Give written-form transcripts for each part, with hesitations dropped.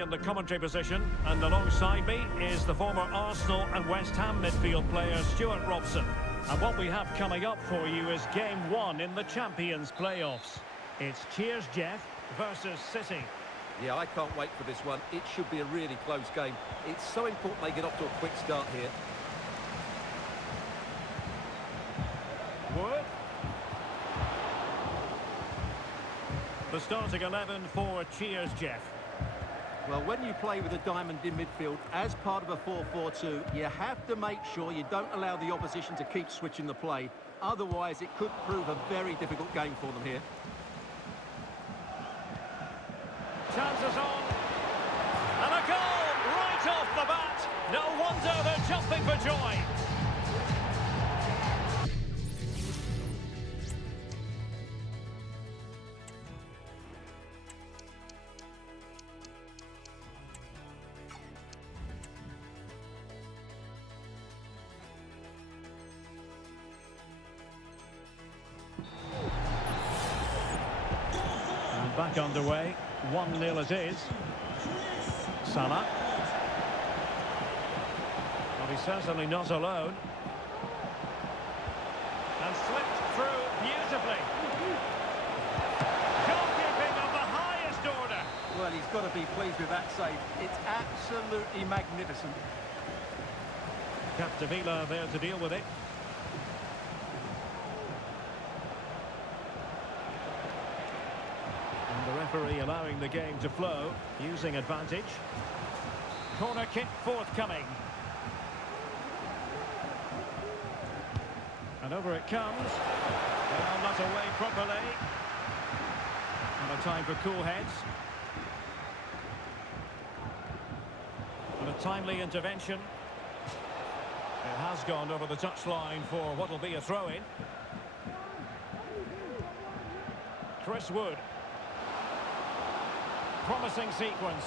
in the commentary position, and alongside me is the former Arsenal and West Ham midfield player Stuart Robson. And what we have coming up for you is game one in the Champions playoffs. It's Cheers Jeff versus City. Yeah, I can't wait for this one. It should be a really close game. It's so important they get off to a quick start here. Wood. The starting 11 for Cheers Jeff. Well, when you play with a diamond in midfield as part of a 4-4-2, you have to make sure you don't allow the opposition to keep switching the play. Otherwise, it could prove a very difficult game for them here. Chances on. And a goal right off the bat. No wonder they're jumping for joy. And back underway. 1-0 it is. Salah. Well, he's certainly not alone. And slipped through beautifully. Goalkeeping of the highest order. Well, he's got to be pleased with that save. It's absolutely magnificent. Capdevila there to deal with it. The referee allowing the game to flow, using advantage. Corner kick forthcoming. And over it comes. Well, not away properly. And a time for cool heads. And a timely intervention. It has gone over the touchline for what will be a throw-in. Chris Wood. Promising sequence,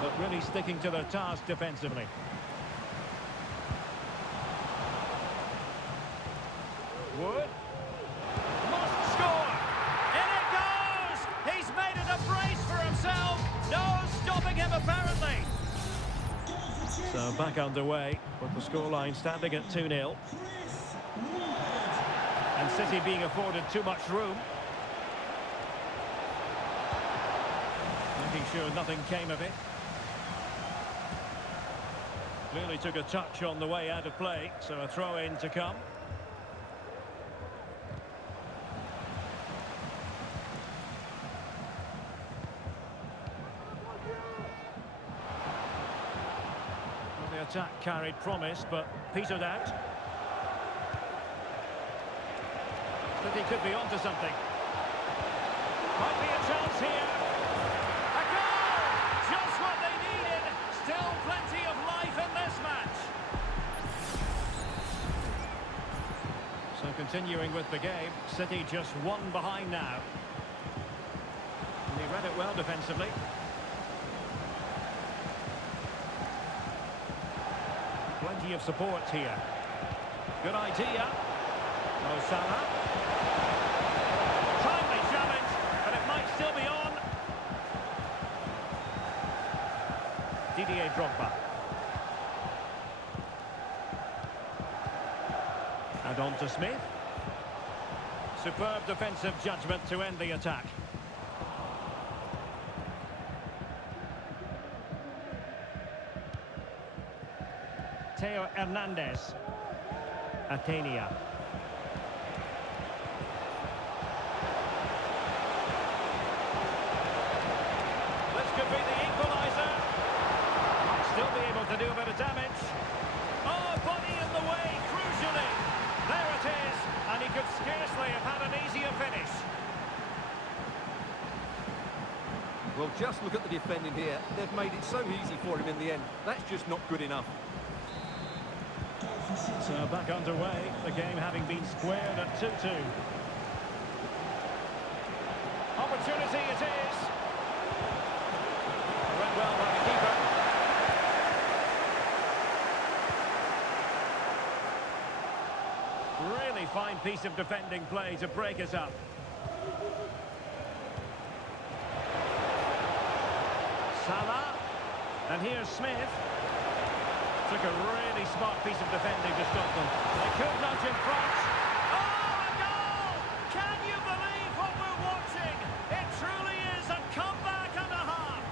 but really sticking to their task defensively. Wood must score. In it goes. He's made it a brace for himself. No stopping him apparently. So back underway with the scoreline standing at 2-0. And City being afforded too much room. Making sure nothing came of it. Clearly took a touch on the way out of play, so a throw-in to come. Well, the attack carried promise, but petered out. City could be onto something. Might be a chance here. Still plenty of life in this match. So continuing with the game, City just one behind now. And he read it well defensively. Plenty of support here. Good idea. Mo Salah. Timely challenge, but it might still be on. Didier Drogba. And on to Smith. Superb defensive judgment to end the attack. Theo Hernandez. Atenia. This could be the equaliser. Still be able to do a bit of damage. Oh, body in the way, crucially. There it is, and he could scarcely have had an easier finish. Well, just look at the defending here. They've made it so easy for him in the end. That's just not good enough. So back underway, the game having been squared at 2-2. Opportunity it is. Read well by the keeper. Really fine piece of defending play to break us up. Salah. And here's Smith. Took a really smart piece of defending to stop them. They could nudge in front. Oh, a goal! Can you believe what we're watching? It truly is a comeback and a half.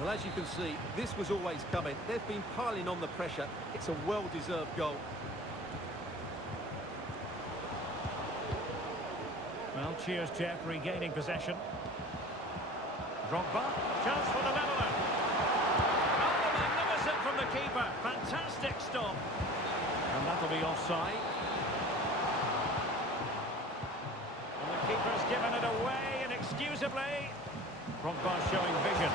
Well, as you can see, this was always coming. They've been piling on the pressure. It's a well-deserved goal. Well, cheers, Jeff, regaining possession. Drogba, chance for the leveller. Oh, magnificent from the keeper. Fantastic stop. And that'll be offside. And the keeper's given it away inexcusably. Drogba showing vision.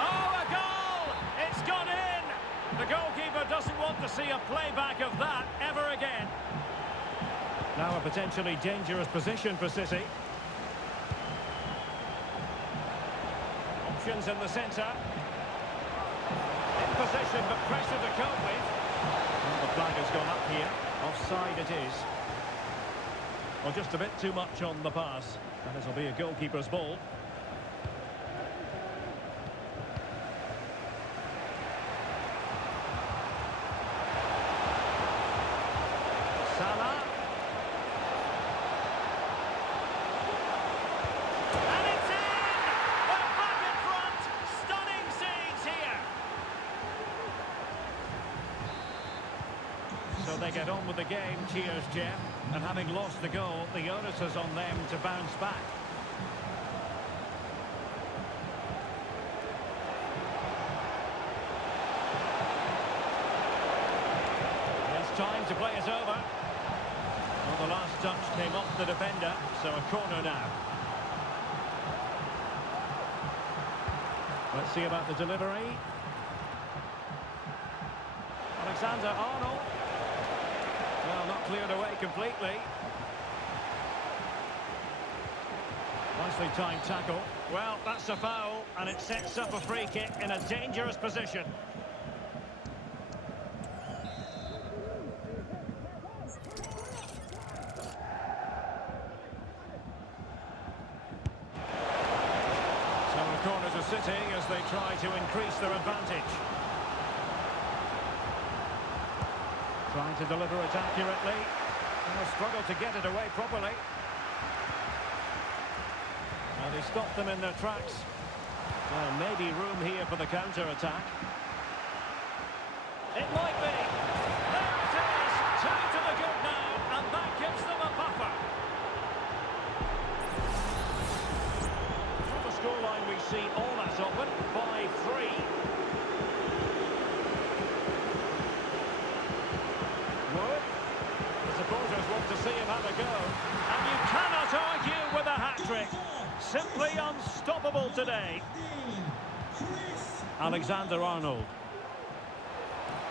Oh, a goal! It's gone in! The goalkeeper doesn't want to see a playback of that ever again. Now a potentially dangerous position for City. Options in the centre. In position but pressure to cope with. Well, the flag has gone up here. Offside it is. Well, just a bit too much on the pass. And it'll be a goalkeeper's ball. Salah. And it's in! We're back in front! Stunning scenes here! So they get on with the game, cheers, Jeff. And having lost the goal, the onus is on them to bounce back. It's time to play it over. Well, the last touch came off the defender, so a corner now. Let's see about the delivery. Alexander-Arnold. Well, not cleared away completely. Nicely timed tackle. Well, that's a foul, and it sets up a free kick in a dangerous position. Corner to City as they try to increase their advantage. Trying to deliver it accurately. And struggle to get it away properly. Well, they stopped them in their tracks. Well, maybe room here for the counter-attack. It might be. There it is. Two to the good now, and that gives them a buffer. Scoreline we see all that often, 5-3. Wood. The supporters want to see him have a go. And you cannot argue with a hat-trick. Simply unstoppable today. Alexander-Arnold.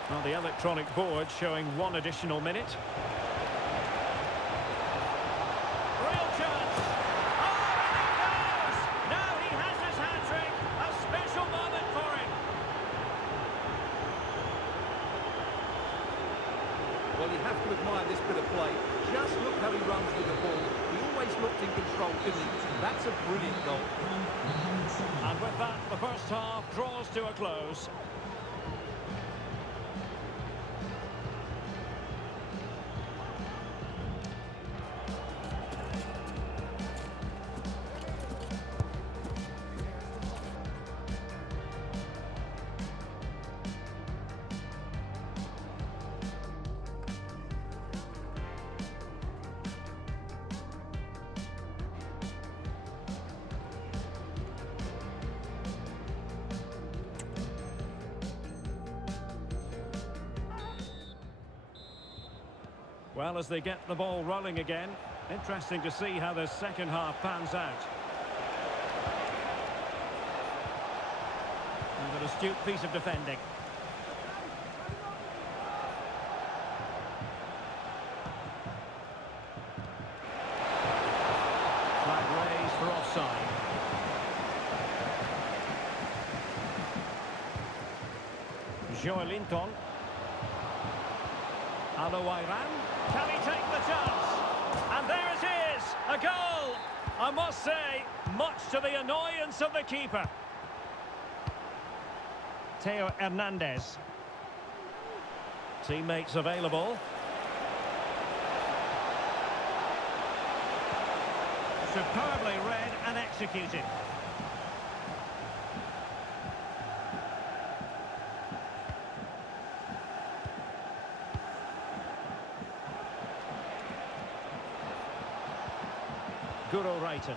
Well, the electronic board showing one additional minute. Real chance. Well, you have to admire this bit of play. Just look how he runs with the ball. He always looked in control, didn't he? That's a brilliant goal. And with that, the first half draws to a close. Well, as they get the ball rolling again, interesting to see how the second half pans out. And an astute piece of defending. Flag raised for offside. Joelinton. Aloiran. Can he take the chance? And there it is, a goal! I must say, much to the annoyance of the keeper. Theo Hernandez. Teammates available. Superbly read and executed. Guro Reiten.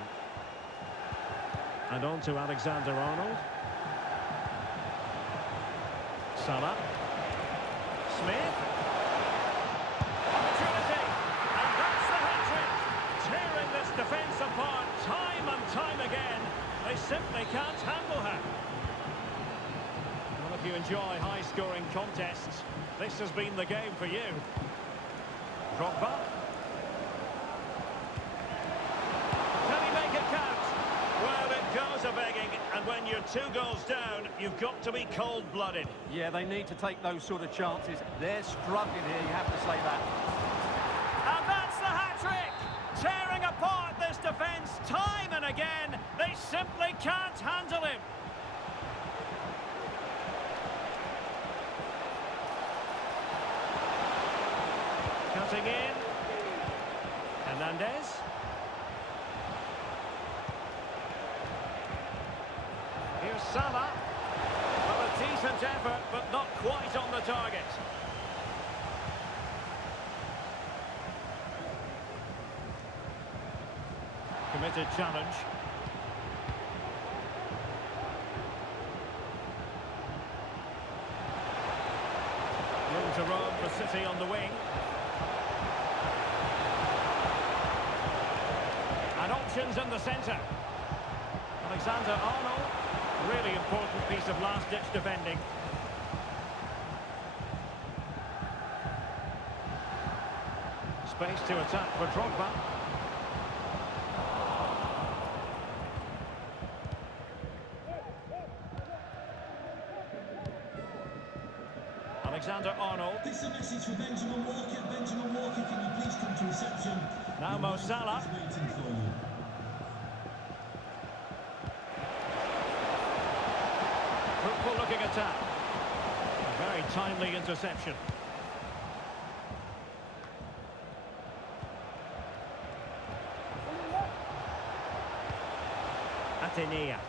And on to Alexander-Arnold. Salah. Smith. Opportunity. And that's the hat-trick. Tearing this defence apart time and time again. They simply can't handle her. Well, if you enjoy high-scoring contests, this has been the game for you. Drogba. Can he make it count? Well, it goes a-begging, and when you're 2 goals down, you've got to be cold-blooded. Yeah, they need to take those sort of chances. They're struggling here, you have to say that. And that's the hat-trick! Tearing apart this defence time and again. They simply can't handle him. Cutting in. Hernandez. Here's Salah. Well, a decent effort, but not quite on the target. Committed challenge. Room to roam for City on the wing. And options in the centre. Alexander-Arnold. Really important piece of last-ditch defending. Space to attack for Drogba. Alexander-Arnold. This is a message for Benjamin Walker. Benjamin Walker, can you please come to reception? Now Mo Salah. Waiting for you. Fruitful looking attack. A very timely interception. Atenea.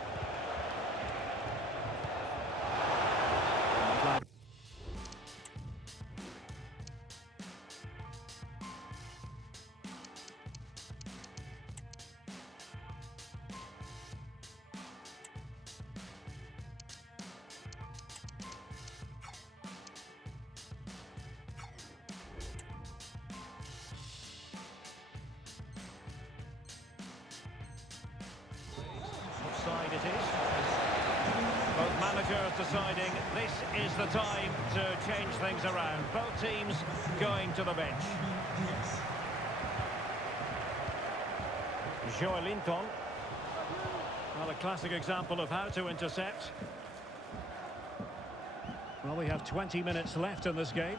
Offside it is. Both managers deciding this is the time to change things around. Both teams going to the bench. Joelinton. Well, a classic example of how to intercept. Well, we have 20 minutes left in this game.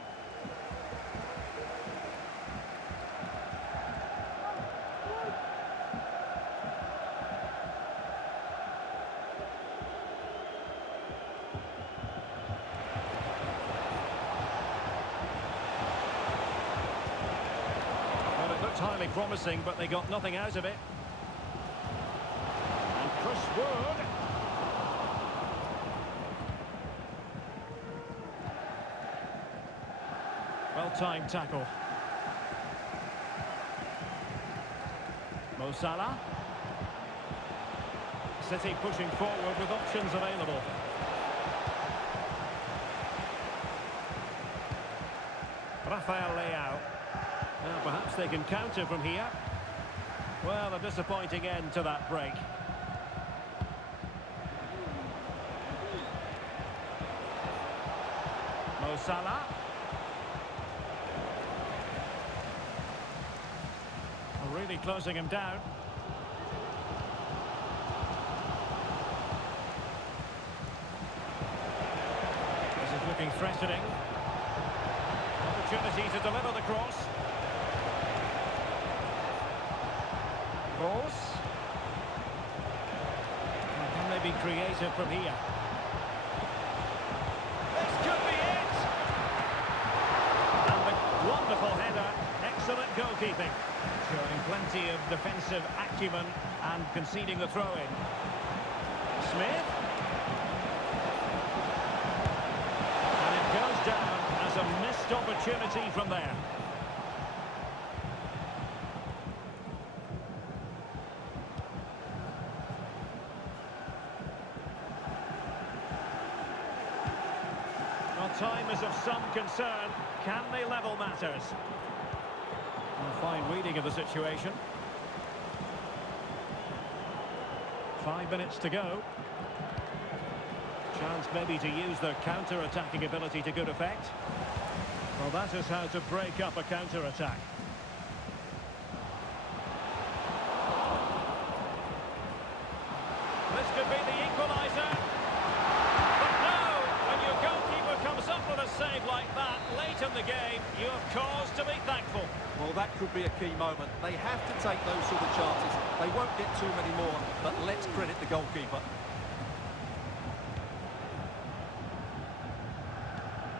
Highly promising, but they got nothing out of it. And Chris Wood. Well-timed tackle. Mo Salah. City pushing forward with options available. Rafael Leao. Now, perhaps they can counter from here. Well, a disappointing end to that break. Mo Salah. Really closing him down. This is looking threatening. Opportunity to deliver the cross. Cross. be creative from here. This could be it! And the wonderful header. Excellent goalkeeping. Showing plenty of defensive acumen and conceding the throw-in. Smith. And it goes down as a missed opportunity from there. Well, time is of some concern. Can they level matters? A fine reading of the situation. 5 minutes to go. Chance maybe to use their counter-attacking ability to good effect. Well, that is how to break up a counter-attack. This could be the equaliser. But no, when your goalkeeper comes up with a save like that late in the game, you have cause to be thankful. Well, that could be a key moment. They have to take those sort of chances. They won't get too many more, but let's credit the goalkeeper.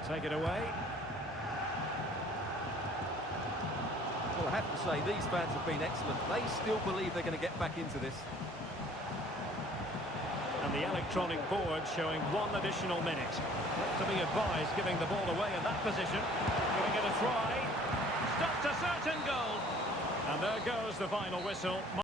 Take it away. Well, I have to say, these fans have been excellent. They still believe they're going to get back into this. And the electronic board showing 1 additional minute. Not to be advised, giving the ball away in that position. Giving it a try. Stopped a certain goal. And there goes the final whistle.